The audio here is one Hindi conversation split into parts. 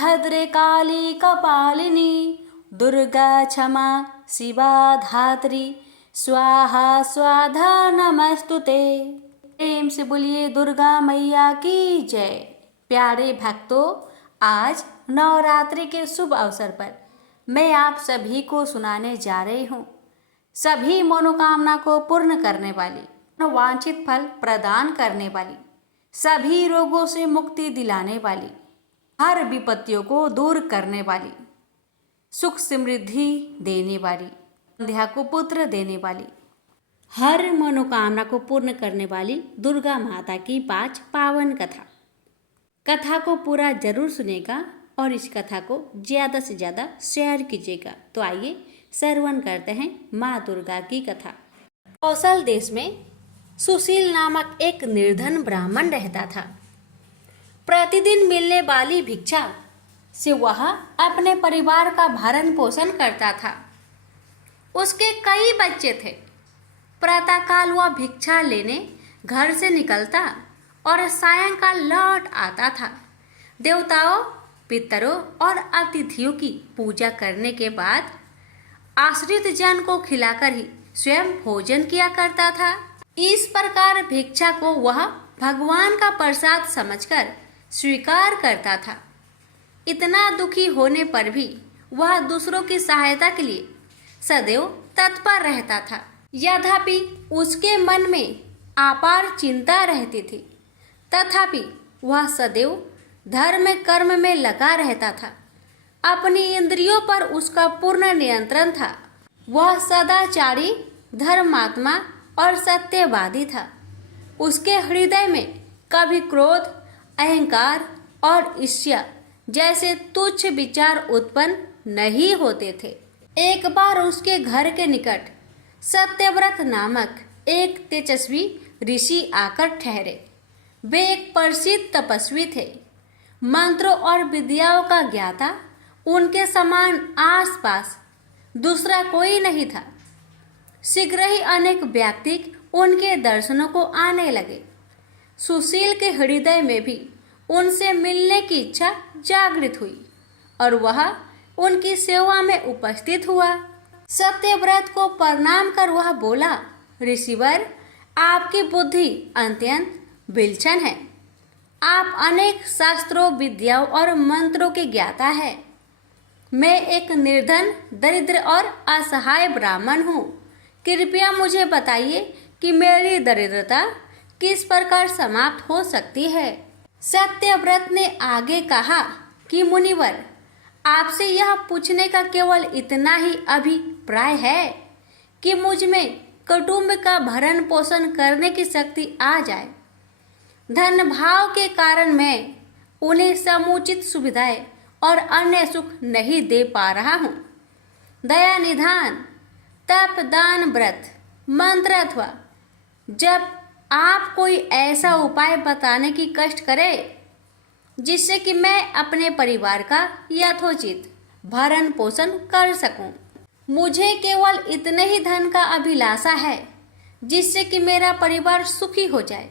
भद्रे काली कपालिनी दुर्गा क्षमा शिवा धात्री स्वाहा स्वाधा नमस्तुते। प्रेम से बोलिए दुर्गा मैया की जय। प्यारे भक्तों, आज नवरात्रि के शुभ अवसर पर मैं आप सभी को सुनाने जा रही हूँ सभी मनोकामना को पूर्ण करने वाली, वांछित फल प्रदान करने वाली, सभी रोगों से मुक्ति दिलाने वाली, हर विपत्तियों को दूर करने वाली, सुख समृद्धि देने वाली, संध्या को पुत्र देने वाली, हर मनोकामना को पूर्ण करने वाली दुर्गा माता की 5 पावन कथा को पूरा जरूर सुनेगा और इस कथा को ज़्यादा से ज़्यादा शेयर कीजिएगा। तो आइए श्रवण करते हैं माँ दुर्गा की कथा। कौशल देश में सुशील नामक एक निर्धन ब्राह्मण रहता था। प्रतिदिन मिलने वाली भिक्षा से वह अपने परिवार का भरण पोषण करता था। उसके कई बच्चे थे। प्रातःकाल वह भिक्षा लेने घर से निकलता और सायंकाल लौट आता था। देवताओं, पितरों और अतिथियों की पूजा करने के बाद आश्रित जन को खिलाकर ही स्वयं भोजन किया करता था। इस प्रकार भिक्षा को वह भगवान का प्रसाद समझकर स्वीकार करता था। इतना दुखी होने पर भी वह दूसरों की सहायता के लिए सदैव तत्पर रहता था। यद्यपि उसके मन में अपार चिंता रहती थी, तथापि वह सदैव धर्म कर्म में लगा रहता था। अपनी इंद्रियों पर उसका पूर्ण नियंत्रण था। वह सदाचारी, धर्मात्मा और सत्यवादी था। उसके हृदय में कभी क्रोध, अहंकार और ईर्ष्या जैसे तुच्छ विचार उत्पन्न नहीं होते थे। एक बार उसके घर के निकट सत्यव्रत नामक एक तेजस्वी ऋषि आकर ठहरे। वे एक प्रसिद्ध तपस्वी थे। मंत्रों और विद्याओं का ज्ञाता उनके समान आसपास दूसरा कोई नहीं था। शीघ्र ही अनेक व्यक्ति उनके दर्शनों को आने लगे। सुशील के हृदय में भी उनसे मिलने की इच्छा जागृत हुई और वह उनकी सेवा में उपस्थित हुआ। सत्यव्रत को प्रणाम कर वह बोला, ऋषिवर, आपकी बुद्धि अत्यंत विलक्षण है। आप अनेक शास्त्रों, विद्याओं और मंत्रों के ज्ञाता है। मैं एक निर्धन, दरिद्र और असहाय ब्राह्मण हूँ। कृपया मुझे बताइए कि मेरी दरिद्रता किस प्रकार समाप्त हो सकती है। सत्यव्रत ने आगे कहा कि मुनिवर, आपसे यह पूछने का केवल इतना ही अभिप्राय है कि मुझ में कुटुंब का भरण पोषण करने की शक्ति आ जाए। धन भाव के कारण मैं उन्हें समुचित सुविधाएं और अन्य सुख नहीं दे पा रहा हूँ। दया निधान, तप, दान, व्रत, मंत्र अथवा जब आप कोई ऐसा उपाय बताने की कष्ट करे जिससे कि मैं अपने परिवार का यथोचित भरण पोषण कर सकूं। मुझे केवल इतने ही धन का अभिलाषा है जिससे कि मेरा परिवार सुखी हो जाए।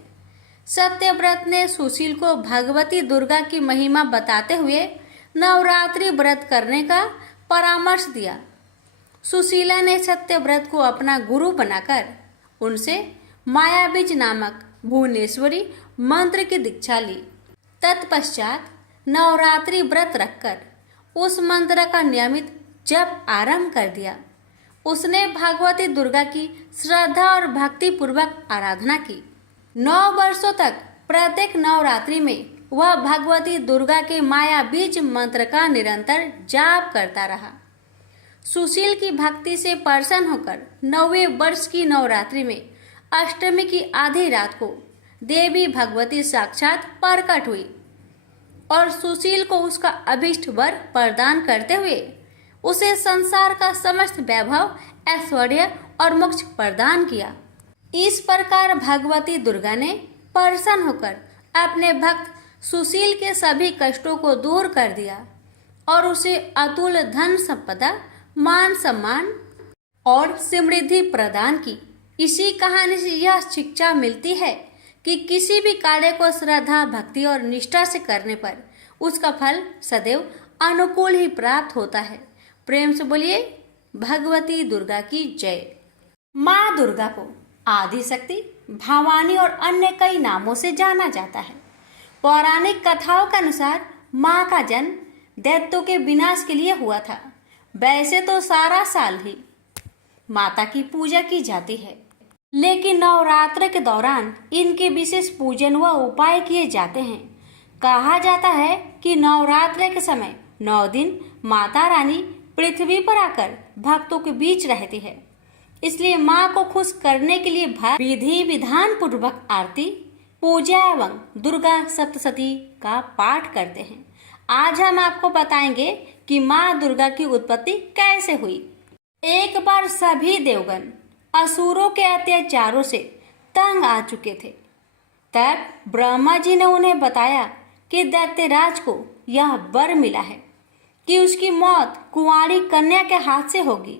सत्यव्रत ने सुशील को भगवती दुर्गा की महिमा बताते हुए नवरात्रि व्रत करने का परामर्श दिया। सुशीला ने सत्यव्रत को अपना गुरु बनाकर उनसे मायाबीज नामक भुवनेश्वरी मंत्र की दीक्षा ली। तत्पश्चात नवरात्रि व्रत रखकर उस मंत्र का नियमित जप आरंभ कर दिया। उसने भगवती दुर्गा की श्रद्धा और भक्ति पूर्वक आराधना की। 9 वर्षों तक प्रत्येक नवरात्रि में वह भगवती दुर्गा के माया बीज मंत्र का निरंतर जाप करता रहा। सुशील की भक्ति से प्रसन्न होकर 9वें वर्ष की नवरात्रि में अष्टमी की आधी रात को देवी भगवती साक्षात प्रकट हुई और सुशील को उसका अभीष्ट वर प्रदान करते हुए उसे संसार का समस्त वैभव, ऐश्वर्य और मोक्ष प्रदान किया। इस प्रकार भगवती दुर्गा ने प्रसन्न होकर अपने भक्त सुशील के सभी कष्टों को दूर कर दिया और उसे अतुल धन संपदा, मान सम्मान और समृद्धि प्रदान की। इसी कहानी से यह शिक्षा मिलती है कि किसी भी कार्य को श्रद्धा, भक्ति और निष्ठा से करने पर उसका फल सदैव अनुकूल ही प्राप्त होता है। प्रेम से बोलिए भगवती दुर्गा की जय। माँ दुर्गा को आदि शक्ति, भवानी और अन्य कई नामों से जाना जाता है। पौराणिक कथाओं के अनुसार माँ का जन्म दैत्यों के विनाश के लिए हुआ था। वैसे तो सारा साल ही माता की पूजा की जाती है, लेकिन नवरात्र के दौरान इनके विशेष पूजन व उपाय किए जाते हैं। कहा जाता है कि नवरात्र के समय 9 दिन माता रानी पृथ्वी पर आकर भक्तों के बीच रहती है, इसलिए माँ को खुश करने के लिए भक्त विधि विधान पूर्वक आरती, पूजा एवं दुर्गा सप्तशती का पाठ करते हैं। आज हम आपको बताएंगे कि माँ दुर्गा की उत्पत्ति कैसे हुई। एक बार सभी देवगण असुरों के अत्याचारों से तंग आ चुके थे। तब ब्रह्मा जी ने उन्हें बताया कि दैत्यराज को यह वर मिला है कि उसकी मौत कुंवारी कन्या के हाथ से होगी।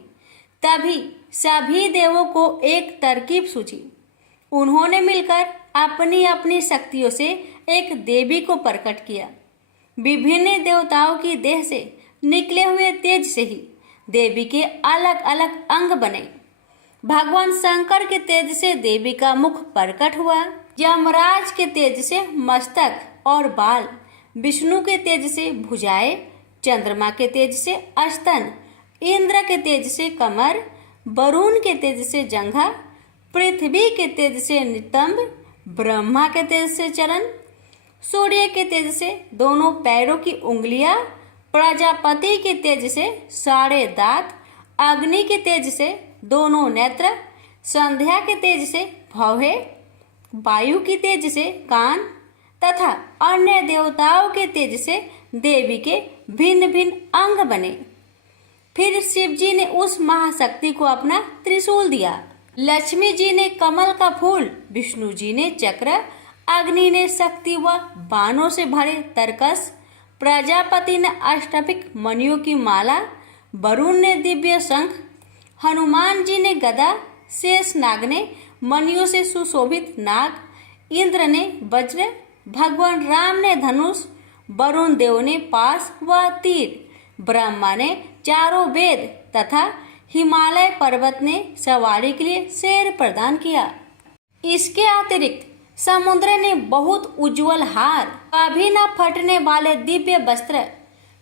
तभी सभी देवों को एक तरकीब सूझी। उन्होंने मिलकर अपनी अपनी शक्तियों से एक देवी को प्रकट किया। विभिन्न देवताओं की देह से निकले हुए तेज से ही देवी के अलग अलग अंग बने। भगवान शंकर के तेज से देवी का मुख प्रकट हुआ, यमराज के तेज से मस्तक और बाल, विष्णु के तेज से भुजाएं, चंद्रमा के तेज से स्तन, इंद्र के तेज से कमर, वरुण के तेज से जंघा, पृथ्वी के तेज से नितंब, ब्रह्मा के तेज से चरण, सूर्य के तेज से दोनों पैरों की उंगलियां, प्रजापति के तेज से सारे दांत, अग्नि के तेज से दोनों नेत्र, संध्या के तेज से भौहें, वायु की तेज से कान तथा अन्य देवताओं के तेज से देवी के भिन्न भिन्न अंग बने। फिर शिव जी ने उस महाशक्ति को अपना त्रिशूल दिया, लक्ष्मी जी ने कमल का फूल, विष्णु जी ने चक्र, अग्नि ने शक्ति व बाणों से भरे तरकस, प्रजापति ने अष्टभिक मणियों की माला, वरुण ने दिव्य शंख, हनुमान जी ने गदा, शेष नाग ने मणियों से सुशोभित नाग, इंद्र ने वज्र, भगवान राम ने धनुष, वरुण देव ने पास व तीर, ब्रह्मा ने चारों वेद तथा हिमालय पर्वत ने सवारी के लिए शेर प्रदान किया। इसके अतिरिक्त समुद्र ने बहुत उज्जवल हार, कभी न फटने वाले दिव्य वस्त्र,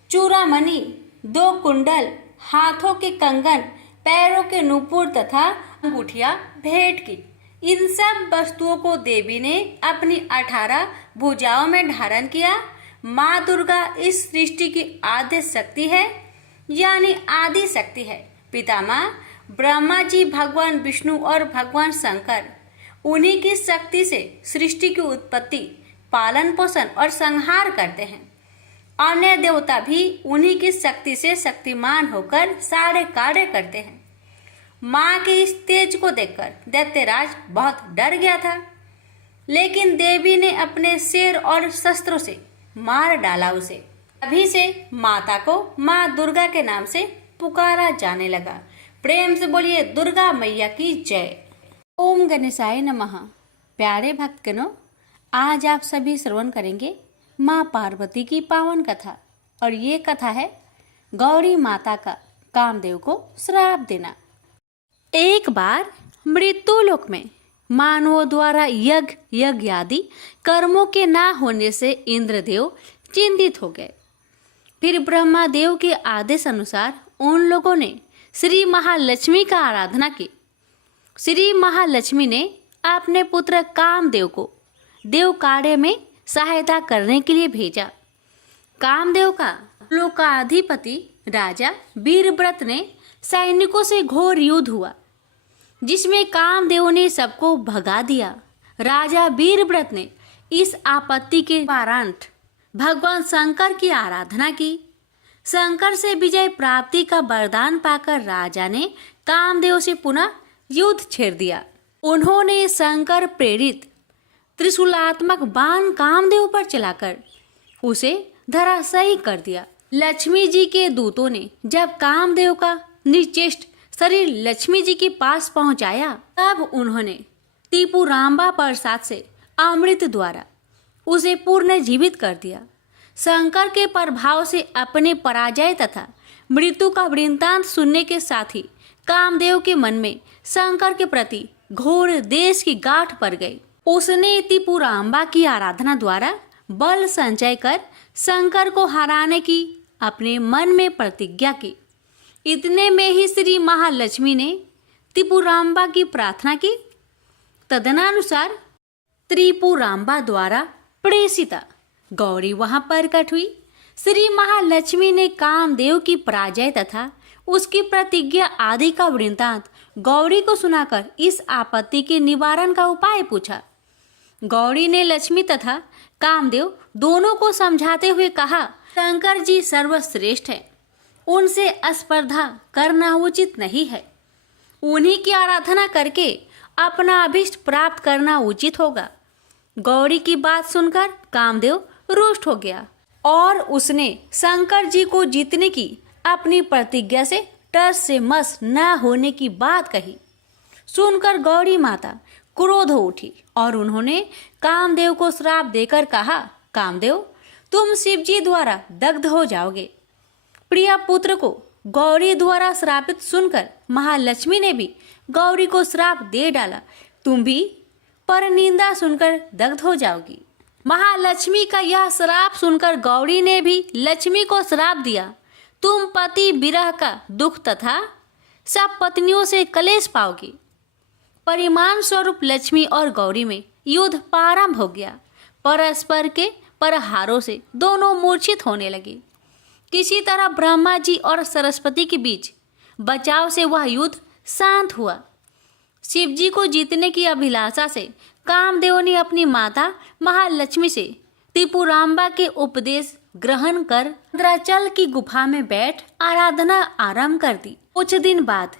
चूड़ामणि, 2 कुंडल, हाथों के कंगन, पैरों के नुपुर तथा अंगूठियां भेंट की। इन सब वस्तुओं को देवी ने अपनी 18 भुजाओं में धारण किया। माँ दुर्गा इस सृष्टि की आद्य शक्ति है, यानी आदि शक्ति है। पितामह ब्रह्मा जी, भगवान विष्णु और भगवान शंकर उन्हीं की शक्ति से सृष्टि की उत्पत्ति, पालन पोषण और संहार करते हैं। अन्य देवता भी उन्हीं की शक्ति से शक्तिमान होकर सारे कार्य करते हैं। माँ के इस तेज को देखकर दैत्यराज बहुत डर गया था, लेकिन देवी ने अपने शेर और शस्त्रों से मार डाला उसे। अभी से माता को माँ दुर्गा के नाम से पुकारा जाने लगा। प्रेम से बोलिए दुर्गा मैया की जय। ओम गणेशाय नमः। प्यारे भक्तगणों, आज आप सभी श्रवण करेंगे माँ पार्वती की पावन कथा, और ये कथा है गौरी माता का कामदेव को श्राप देना। एक बार मृत्युलोक में मानवों द्वारा यज्ञ आदि कर्मों के ना होने से इंद्रदेव चिंतित हो गए। फिर ब्रह्मा देव के आदेश अनुसार उन लोगों ने श्री महालक्ष्मी का आराधना की। श्री महालक्ष्मी ने अपने पुत्र कामदेव को देव कार्य में सहायता करने के लिए भेजा। कामदेव का लोकाधिपति राजा वीरव्रत ने सैनिकों से घोर युद्ध हुआ, जिसमें कामदेव ने सबको भगा दिया। राजा वीरव्रत ने इस आपत्ति के वारांत भगवान शंकर की आराधना की। शंकर से विजय प्राप्ति का वरदान पाकर राजा ने कामदेव से पुनः युद्ध छेड़ दिया। उन्होंने शंकर प्रेरित त्रिशूलात्मक बाण कामदेव पर चलाकर उसे धराशायी कर दिया। लक्ष्मी जी के दूतों ने जब कामदेव का निर्चेष्ट शरीर लक्ष्मी जी के पास पहुंचाया, तब उन्होंने त्रिपुरांबा प्रसाद से अमृत द्वारा उसे पूर्ण जीवित कर दिया। शंकर के प्रभाव से अपने पराजय तथा मृत्यु का वृत्तांत सुनने के साथ ही कामदेव के मन में शंकर के प्रति घोर देश की गांठ पड़ गई। उसने त्रिपुरांबा की आराधना द्वारा बल संचय कर शंकर को हराने की अपने मन में प्रतिज्ञा की। इतने में ही श्री महालक्ष्मी ने त्रिपुरांबा की प्रार्थना की। तदनुसार त्रिपुरांबा द्वारा प्रेषिता गौरी वहां प्रकट हुई। श्री महालक्ष्मी ने कामदेव की पराजय तथा उसकी प्रतिज्ञा आदि का वृत्तांत गौरी को सुनाकर इस आपत्ति के निवारण का उपाय पूछा। गौरी ने लक्ष्मी तथा कामदेव दोनों को समझाते हुए कहा, शंकर जी सर्वश्रेष्ठ है, उनसे स्पर्धा करना उचित नहीं है। उन्हीं की आराधना करके अपना अभिष्ट प्राप्त करना उचित होगा। गौरी की बात सुनकर कामदेव रुष्ट हो गया और उसने शंकर जी को जीतने की अपनी प्रतिज्ञा से टस से मस न होने की बात कही। सुनकर गौरी माता क्रोध हो उठी और उन्होंने कामदेव को श्राप देकर कहा, कामदेव तुम शिव जी द्वारा दग्ध हो जाओगे। प्रिया पुत्र को गौरी द्वारा श्रापित सुनकर महालक्ष्मी ने भी गौरी को श्राप दे डाला, तुम भी पर निंदा सुनकर दग्ध हो जाओगी। महालक्ष्मी का यह श्राप सुनकर गौरी ने भी लक्ष्मी को श्राप दिया, तुम पति विरह का दुख तथा सब पत्नियों से कलेश पाओगी। परिमाण स्वरूप लक्ष्मी और गौरी में युद्ध प्रारंभ हो गया। परस्पर के प्रहारों से दोनों मूर्छित होने लगे। किसी तरह ब्रह्मा जी और सरस्वती के बीच बचाव से वह युद्ध शांत हुआ। शिव जी को जीतने की अभिलाषा से कामदेव ने अपनी माता महालक्ष्मी से त्रिपुरांबा के उपदेश ग्रहण कर इंद्राचल की गुफा में बैठ आराधना आरंभ कर दी। कुछ दिन बाद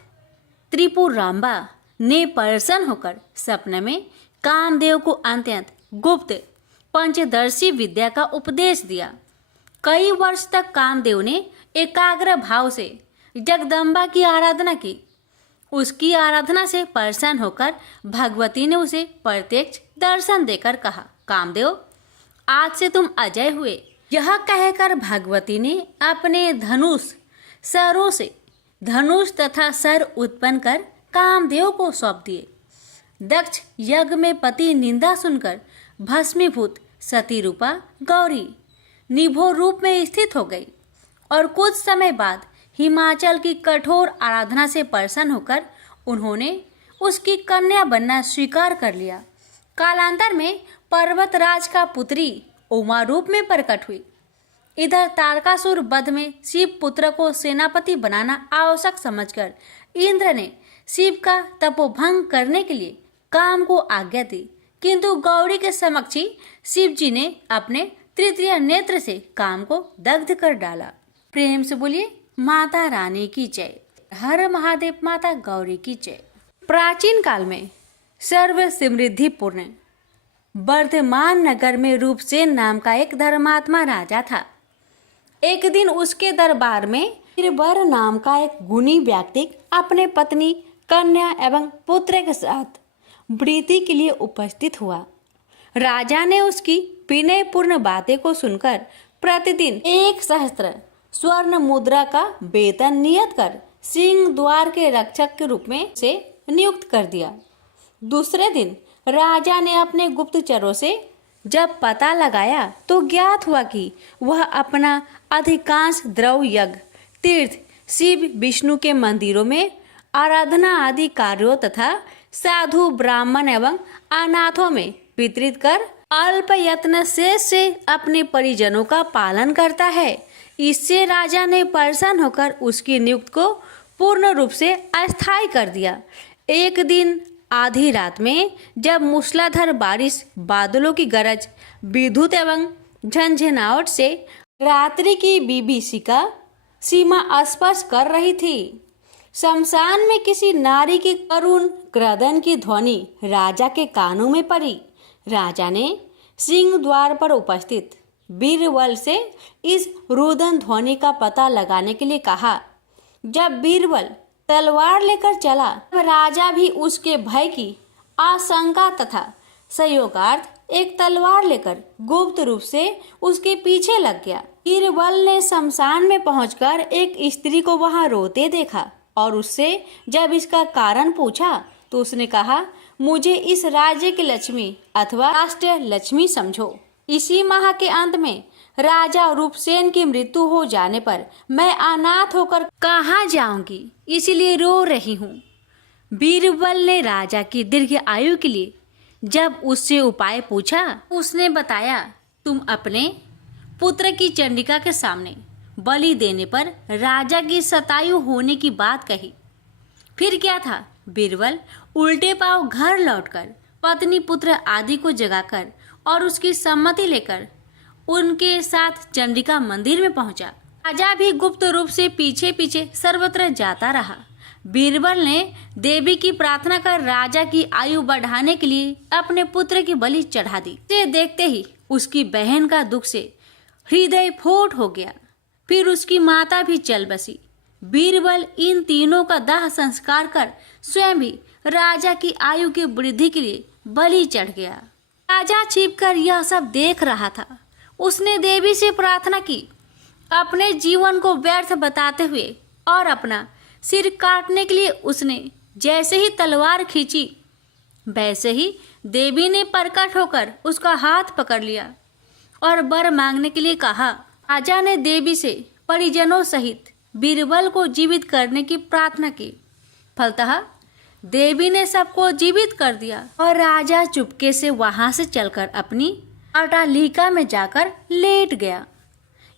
त्रिपुरांबा ने प्रसन्न होकर सपने में कामदेव को अत्यंत गुप्त पंचदर्शी विद्या का उपदेश दिया। कई वर्ष तक कामदेव ने एकाग्र भाव से जगदम्बा की आराधना की। उसकी आराधना से प्रसन्न होकर भगवती ने उसे प्रत्यक्ष दर्शन देकर कहा, कामदेव आज से तुम अजय हुए। यह कहकर भगवती ने अपने धनुष सरों से धनुष तथा सर उत्पन्न कर कामदेव को सौंप दिए। दक्ष यज्ञ में पति निंदा सुनकर भस्मीभूत सती रूपा गौरी निभो रूप में स्थित हो गई और कुछ समय बाद हिमाचल की कठोर आराधना से प्रसन्न होकर उन्होंने उसकी कन्या बनना स्वीकार कर लिया। कालांतर में पर्वतराज का पुत्री उमा रूप में प्रकट हुई। इधर तारकासुर वध में शिव पुत्र को सेनापति बनाना आवश्यक समझकर इंद्र ने शिव का तपोभंग करने के लिए काम को आज्ञा दी, किंतु गौरी के समक्ष ही शिव जी ने अपने तृतीय नेत्र से काम को दग्ध कर डाला। प्रेम से बोलिए माता रानी की जय। हर महादेव, माता गौरी की जय। प्राचीन काल में सर्व समृद्धिपूर्ण वर्धमान नगर में रूपसेन नाम का एक धर्मात्मा राजा था। एक दिन उसके दरबार में बीरबल नाम का एक गुणी व्यक्ति अपने पत्नी, कन्या एवं पुत्र के साथ प्रीति के लिए उपस्थित हुआ। राजा ने उसकी विनयपूर्ण बातें को सुनकर प्रतिदिन 1,000 स्वर्ण मुद्रा का वेतन नियत कर सिंह द्वार के रक्षक के रूप में से नियुक्त कर दिया। दूसरे दिन राजा ने अपने गुप्तचरों से जब पता लगाया तो ज्ञात हुआ कि वह अपना अधिकांश द्रव्य यज्ञ, तीर्थ, शिव विष्णु के मंदिरों में आराधना आदि कार्यों तथा साधु ब्राह्मण एवं अनाथों में वितरित कर अल्प यत्न से अपने परिजनों का पालन करता है। इससे राजा ने प्रसन्न होकर उसकी नियुक्ति को पूर्ण रूप से अस्थायी कर दिया। एक दिन आधी रात में जब मूसलाधार बारिश, बादलों की गरज, विद्युत एवं झंझनाहट से रात्रि की विभीषिका सीमा स्पर्श कर रही थी, शमशान में किसी नारी की करुण क्रदन की ध्वनि राजा के कानों में पड़ी। राजा ने सिंह द्वार पर उपस्थित बीरबल से इस रुदन ध्वनि का पता लगाने के लिए कहा। जब बीरबल तलवार लेकर चला तब राजा भी उसके भय की आशंका तथा सहयोगार्थ एक तलवार लेकर गुप्त रूप से उसके पीछे लग गया। बीरबल ने शमशान में पहुंचकर एक स्त्री को वहां रोते देखा और उससे जब इसका कारण पूछा तो उसने कहा, मुझे इस राज्य की लक्ष्मी अथवा राष्ट्र लक्ष्मी समझो। इसी माह के अंत में राजा रूपसेन की मृत्यु हो जाने पर मैं अनाथ होकर कहाँ जाऊंगी, इसलिए रो रही हूँ। बीरबल ने राजा की दीर्घ आयु के लिए जब उससे उपाय पूछा, उसने बताया, तुम अपने पुत्र की चंडिका के सामने बलि देने पर राजा की शतायु होने की बात कही। फिर क्या था, बीरबल उल्टे पांव घर लौटकर पत्नी पुत्र आदि को जगाकर और उसकी सम्मति लेकर उनके साथ चंडिका मंदिर में पहुंचा। राजा भी गुप्त रूप से पीछे पीछे सर्वत्र जाता रहा। बीरबल ने देवी की प्रार्थना कर राजा की आयु बढ़ाने के लिए अपने पुत्र की बलि चढ़ा दी। इसे देखते ही उसकी बहन का दुख से हृदय फूट हो गया। फिर उसकी माता भी चल बसी। बीरबल इन तीनों का दाह संस्कार कर स्वयं भी राजा की आयु की वृद्धि के लिए बलि चढ़ गया। राजा छिपकर यह सब देख रहा था। उसने देवी से प्रार्थना की, अपने जीवन को व्यर्थ बताते हुए और अपना सिर काटने के लिए उसने जैसे ही तलवार खींची, वैसे ही देवी ने प्रकट होकर उसका हाथ पकड़ लिया और वर मांगने के लिए कहा। राजा ने देवी से परिजनों सहित बीरबल को जीवित करने की प्रार्थना की। फलतः देवी ने सबको जीवित कर दिया और राजा चुपके से वहां से चलकर अपनी अटालिका में जाकर लेट गया।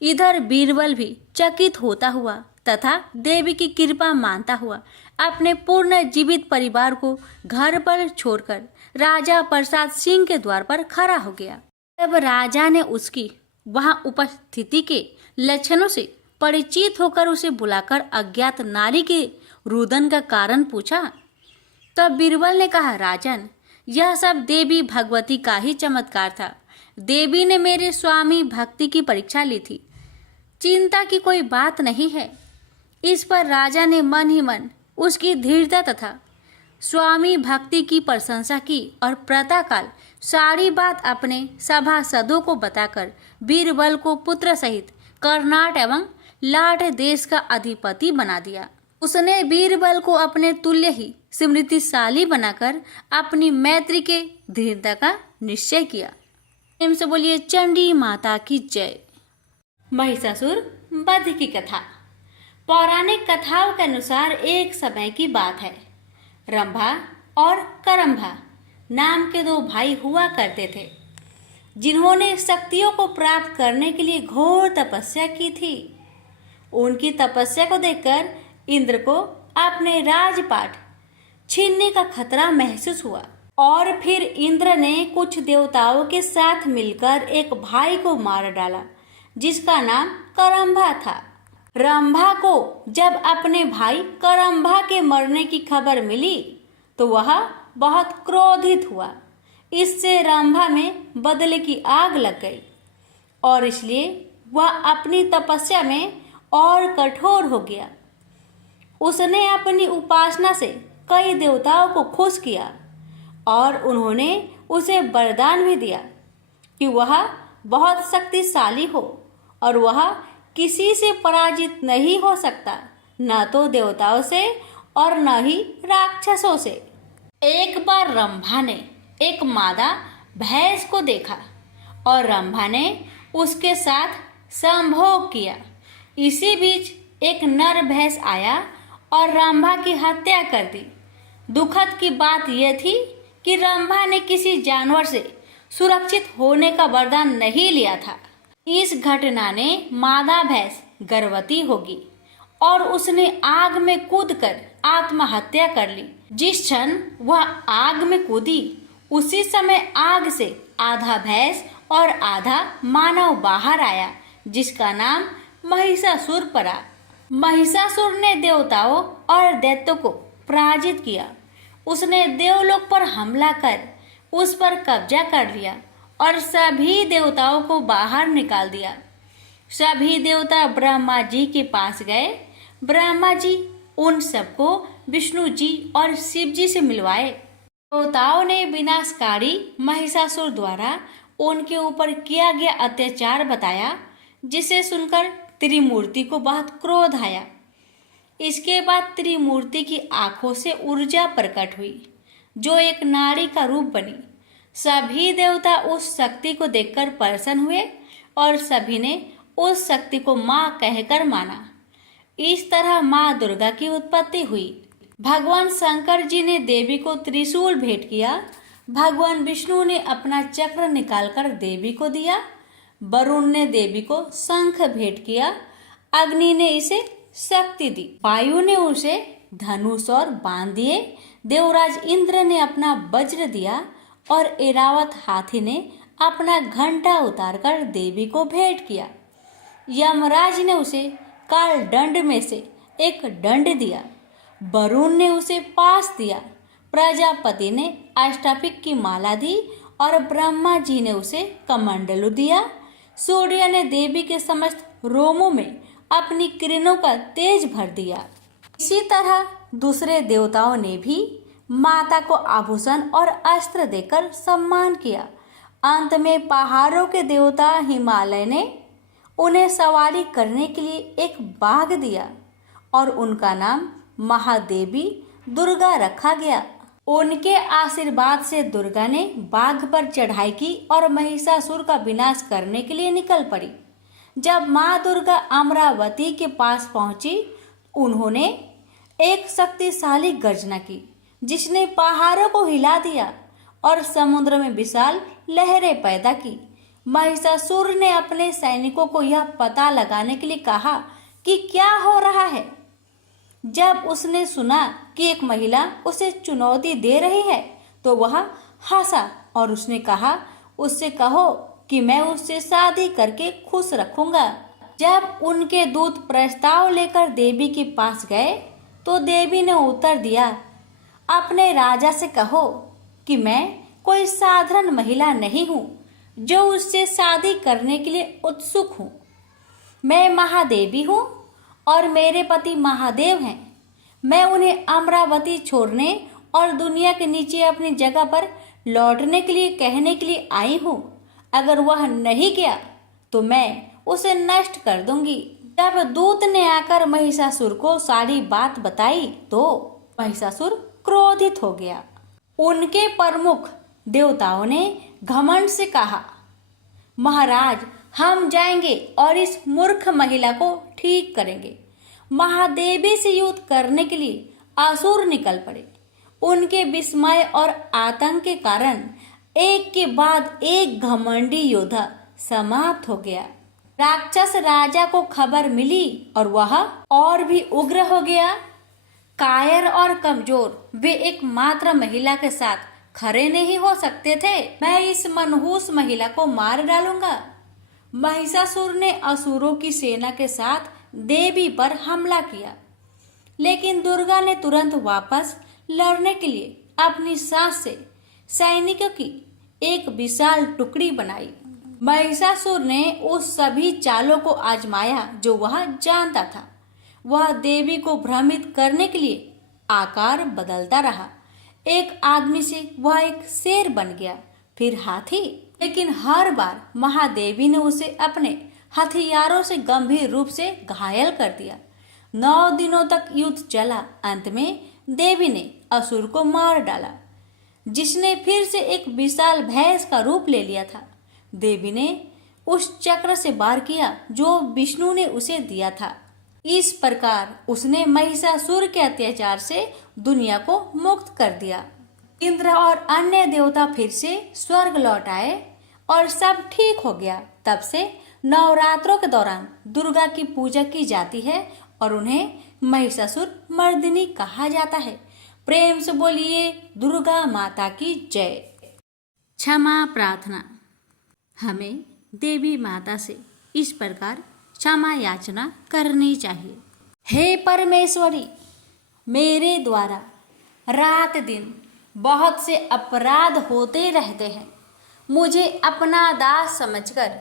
इधर बीरबल भी चकित होता हुआ तथा देवी की कृपा मानता हुआ अपने पूर्ण जीवित परिवार को घर पर छोड़कर राजा प्रसाद सिंह के द्वार पर खड़ा हो गया। जब राजा ने उसकी वहां उपस्थिति के लक्षणों से परिचित होकर उसे बुलाकर अज्ञात नारी के रुदन का कारण पूछा, तब बीरबल ने कहा, राजन, यह सब देवी भगवती का ही चमत्कार था। देवी ने मेरे स्वामी भक्ति की परीक्षा ली थी। चिंता की कोई बात नहीं है। इस पर राजा ने मन ही मन उसकी धीरता तथा स्वामी भक्ति की प्रशंसा की और प्रातःकाल सारी बात अपने सभासदों को बताकर बीरबल को पुत्र सहित कर्नाट एवं लाट देश का अधिपति बना दिया। उसने बीरबल को अपने तुल्य ही स्मृतिशाली बनाकर अपनी मैत्री के धीरता का निश्चय किया। प्रेम से बोलिए चंडी माता की जय। महिषासुर वध की कथा। पौराणिक कथाओं के अनुसार एक समय की बात है। रंभा और करंभा नाम के दो भाई हुआ करते थे, जिन्होंने शक्तियों को प्राप्त करने के लिए घोर तपस्या की थी। उनकी तपस्या को देखकर इंद्र को अपने राजपाट छीनने का खतरा महसूस हुआ और फिर इंद्र ने कुछ देवताओं के साथ मिलकर एक भाई को मार डाला, जिसका नाम करंभा था। रंभा को जब अपने भाई करंभा के मरने की खबर मिली तो वह बहुत क्रोधित हुआ। इससे रंभा में बदले की आग लग गई और इसलिए वह अपनी तपस्या में और कठोर हो गया। उसने अपनी उपासना से कई देवताओं को खुश किया और उन्होंने उसे वरदान भी दिया कि वह बहुत शक्तिशाली हो और वह किसी से पराजित नहीं हो सकता, न तो देवताओं से और न ही राक्षसों से। एक बार रंभा ने एक मादा भैंस को देखा और रंभा ने उसके साथ संभोग किया। इसी बीच एक नर भैंस आया और रंभा की हत्या कर दी। दुखद की बात यह थी कि रंभा ने किसी जानवर से सुरक्षित होने का वरदान नहीं लिया था। इस घटना ने मादा भैंस गर्भवती होगी और उसने आग में कूदकर आत्महत्या कर ली। जिस क्षण वह आग में कूदी, उसी समय आग से आधा भैंस और आधा मानव बाहर आया, जिसका नाम महिषासुर पड़ा। महिषासुर ने देवताओं और दैत्यों को पराजित किया। उसने देवलोक पर हमला कर उस पर कब्जा कर लिया और सभी देवताओं को बाहर निकाल दिया। सभी देवता ब्रह्मा जी के पास गए। ब्रह्मा जी उन सबको विष्णु जी और शिव जी से मिलवाए। देवताओं ने विनाशकारी महिषासुर द्वारा उनके ऊपर किया गया अत्याचार बताया, जिसे सुनकर त्रिमूर्ति को बहुत क्रोध आया। इसके बाद त्रिमूर्ति की आंखों से ऊर्जा प्रकट हुई, जो एक नारी का रूप बनी। सभी देवता उस शक्ति को देखकर प्रसन्न हुए और सभी ने उस शक्ति को माँ कहकर माना। इस तरह माँ दुर्गा की उत्पत्ति हुई। भगवान शंकर जी ने देवी को त्रिशूल भेंट किया। भगवान विष्णु ने अपना चक्र निकालकर देवी को दिया। वरुण ने देवी को शंख भेंट किया। अग्नि ने इसे शक्ति दी। वायु ने उसे धनुष और बाण दिए। देवराज इंद्र ने अपना वज्र दिया और ऐरावत हाथी ने अपना घंटा उतारकर देवी को भेंट किया। यमराज ने उसे काल दंड में से एक दंड दिया। वरुण ने उसे पास दिया। प्रजापति ने अष्टपिक की माला दी और ब्रह्मा जी ने उसे कमंडलू दिया। सूर्य ने देवी के समस्त रोमों में अपनी किरणों का तेज भर दिया। इसी तरह दूसरे देवताओं ने भी माता को आभूषण और अस्त्र देकर सम्मान किया। अंत में पहाड़ों के देवता हिमालय ने उन्हें सवारी करने के लिए एक बाघ दिया और उनका नाम महादेवी दुर्गा रखा गया। उनके आशीर्वाद से दुर्गा ने बाघ पर चढ़ाई की और महिषासुर का विनाश करने के लिए निकल पड़ी। जब माँ दुर्गा अमरावती के पास पहुंची, उन्होंने एक शक्तिशाली गर्जना की, जिसने पहाड़ों को हिला दिया और समुद्र में विशाल लहरें पैदा की। महिषासुर ने अपने सैनिकों को यह पता लगाने के लिए कहा कि क्या हो रहा है। जब उसने सुना कि एक महिला उसे चुनौती दे रही है, तो वह हंसा और उसने कहा, उससे कहो कि मैं उससे शादी करके खुश रखूंगा। जब उनके दूत प्रस्ताव लेकर देवी के पास गए, तो देवी ने उत्तर दिया, अपने राजा से कहो कि मैं कोई साधारण महिला नहीं हूँ जो उससे शादी करने के लिए उत्सुक हूँ। मैं महादेवी हूँ और मेरे पति महादेव हैं। मैं उन्हें अमरावती छोड़ने और दुनिया के नीचे अपनी जगह पर लौटने के लिए कहने के लिए आई हूँ। अगर वह नहीं गया तो मैं उसे नष्ट कर दूंगी। जब दूत ने आकर महिषासुर को सारी बात बताई, तो महिषासुर क्रोधित हो गया। उनके प्रमुख देवताओं ने घमंड से कहा, महाराज, हम जाएंगे और इस मूर्ख महिला को ठीक करेंगे। महादेवी से युद्ध करने के लिए असुर निकल पड़े। उनके विस्मय और आतंक के कारण एक के बाद एक घमंडी योद्धा समाप्त हो गया। राक्षस राजा को खबर मिली और वह और भी उग्र हो गया। कायर और कमजोर वे एकमात्र महिला के साथ खड़े नहीं हो सकते थे। मैं इस मनहूस महिला को मार डालूंगा। महिषासुर ने असुरों की सेना के साथ देवी पर हमला किया, लेकिन दुर्गा ने तुरंत वापस लड़ने के लिए अपनी सांस से सैनिकों की एक विशाल टुकड़ी बनाई। महिषासुर ने उस सभी चालों को आजमाया जो वह जानता था। वह देवी को भ्रमित करने के लिए आकार बदलता रहा। एक आदमी से वह एक शेर बन गया, फिर हाथी, लेकिन हर बार महादेवी ने उसे अपने हथियारों से गंभीर रूप से घायल कर दिया। 9 दिनों तक युद्ध चला। अंत में देवी ने असुर को मार डाला, जिसने फिर से एक विशाल भैंस का रूप ले लिया था। देवी ने उस चक्र से वार किया जो विष्णु ने उसे दिया था। इस प्रकार उसने महिषासुर के अत्याचार से दुनिया को मुक्त कर दिया। इंद्र और अन्य देवता फिर से स्वर्ग लौट आए और सब ठीक हो गया। तब से नवरात्रों के दौरान दुर्गा की पूजा की जाती है और उन्हें महिषासुर मर्दिनी कहा जाता है। प्रेम से बोलिए दुर्गा माता की जय। क्षमा प्रार्थना। हमें देवी माता से इस प्रकार क्षमा याचना करनी चाहिए। हे परमेश्वरी, मेरे द्वारा रात दिन बहुत से अपराध होते रहते हैं। मुझे अपना दास समझकर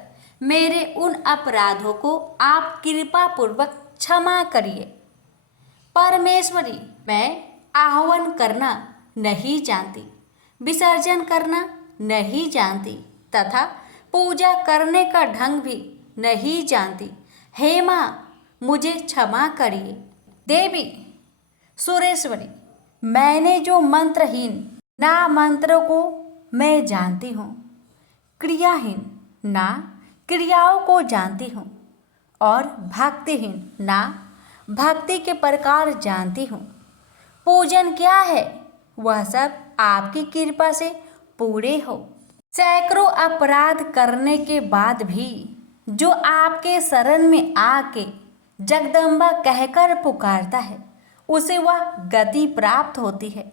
मेरे उन अपराधों को आप कृपा पूर्वक क्षमा करिए। परमेश्वरी, मैं आह्वान करना नहीं जानती, विसर्जन करना नहीं जानती तथा पूजा करने का ढंग भी नहीं जानती। हे माँ, मुझे क्षमा करिए। देवी सुरेश्वरी, मैंने जो मंत्रहीन ना मंत्रों को मैं जानती हूँ, क्रियाहीन ना क्रियाओं को जानती हूँ और भक्तिहीन ना भक्ति के प्रकार जानती हूँ। पूजन क्या है वह सब आपकी कृपा से पूरे हो। सैकड़ों अपराध करने के बाद भी जो आपके शरण में आके जगदम्बा कहकर पुकारता है उसे वह गति प्राप्त होती है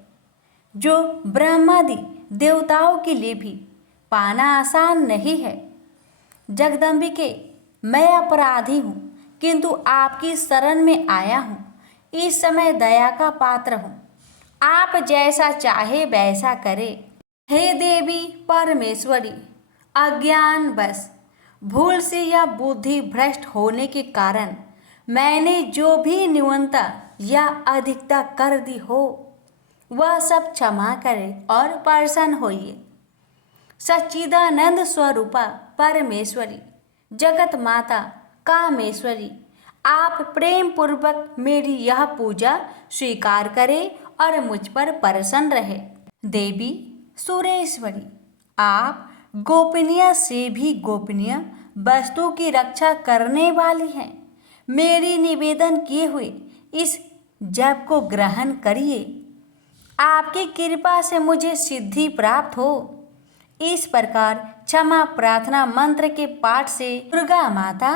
जो ब्रह्मादि देवताओं के लिए भी पाना आसान नहीं है। जगदम्बिके, मैं अपराधी हूँ किंतु आपकी शरण में आया हूँ। इस समय दया का पात्र हूँ, आप जैसा चाहे वैसा करे। हे देवी परमेश्वरी, अज्ञानवश भूल से या बुद्धि भ्रष्ट होने के कारण मैंने जो भी न्यूनता या अधिकता कर दी हो वह सब क्षमा करें और प्रसन्न होइए। सच्चिदानंद स्वरूपा परमेश्वरी, जगत माता कामेश्वरी, आप प्रेम पूर्वक मेरी यह पूजा स्वीकार करें और मुझ पर प्रसन्न रहे। देवी सुरेश्वरी, आप गोपनीय से भी गोपनीय वस्तु की रक्षा करने वाली हैं। मेरी निवेदन किए हुए इस जप को ग्रहण करिए। आपकी कृपा से मुझे सिद्धि प्राप्त हो। इस प्रकार क्षमा प्रार्थना मंत्र के पाठ से दुर्गा माता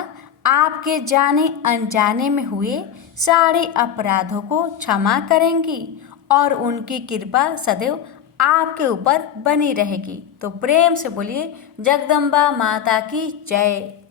आपके जाने अनजाने में हुए सारे अपराधों को क्षमा करेंगी और उनकी कृपा सदैव आपके ऊपर बनी रहेगी। तो प्रेम से बोलिए जगदम्बा माता की जय।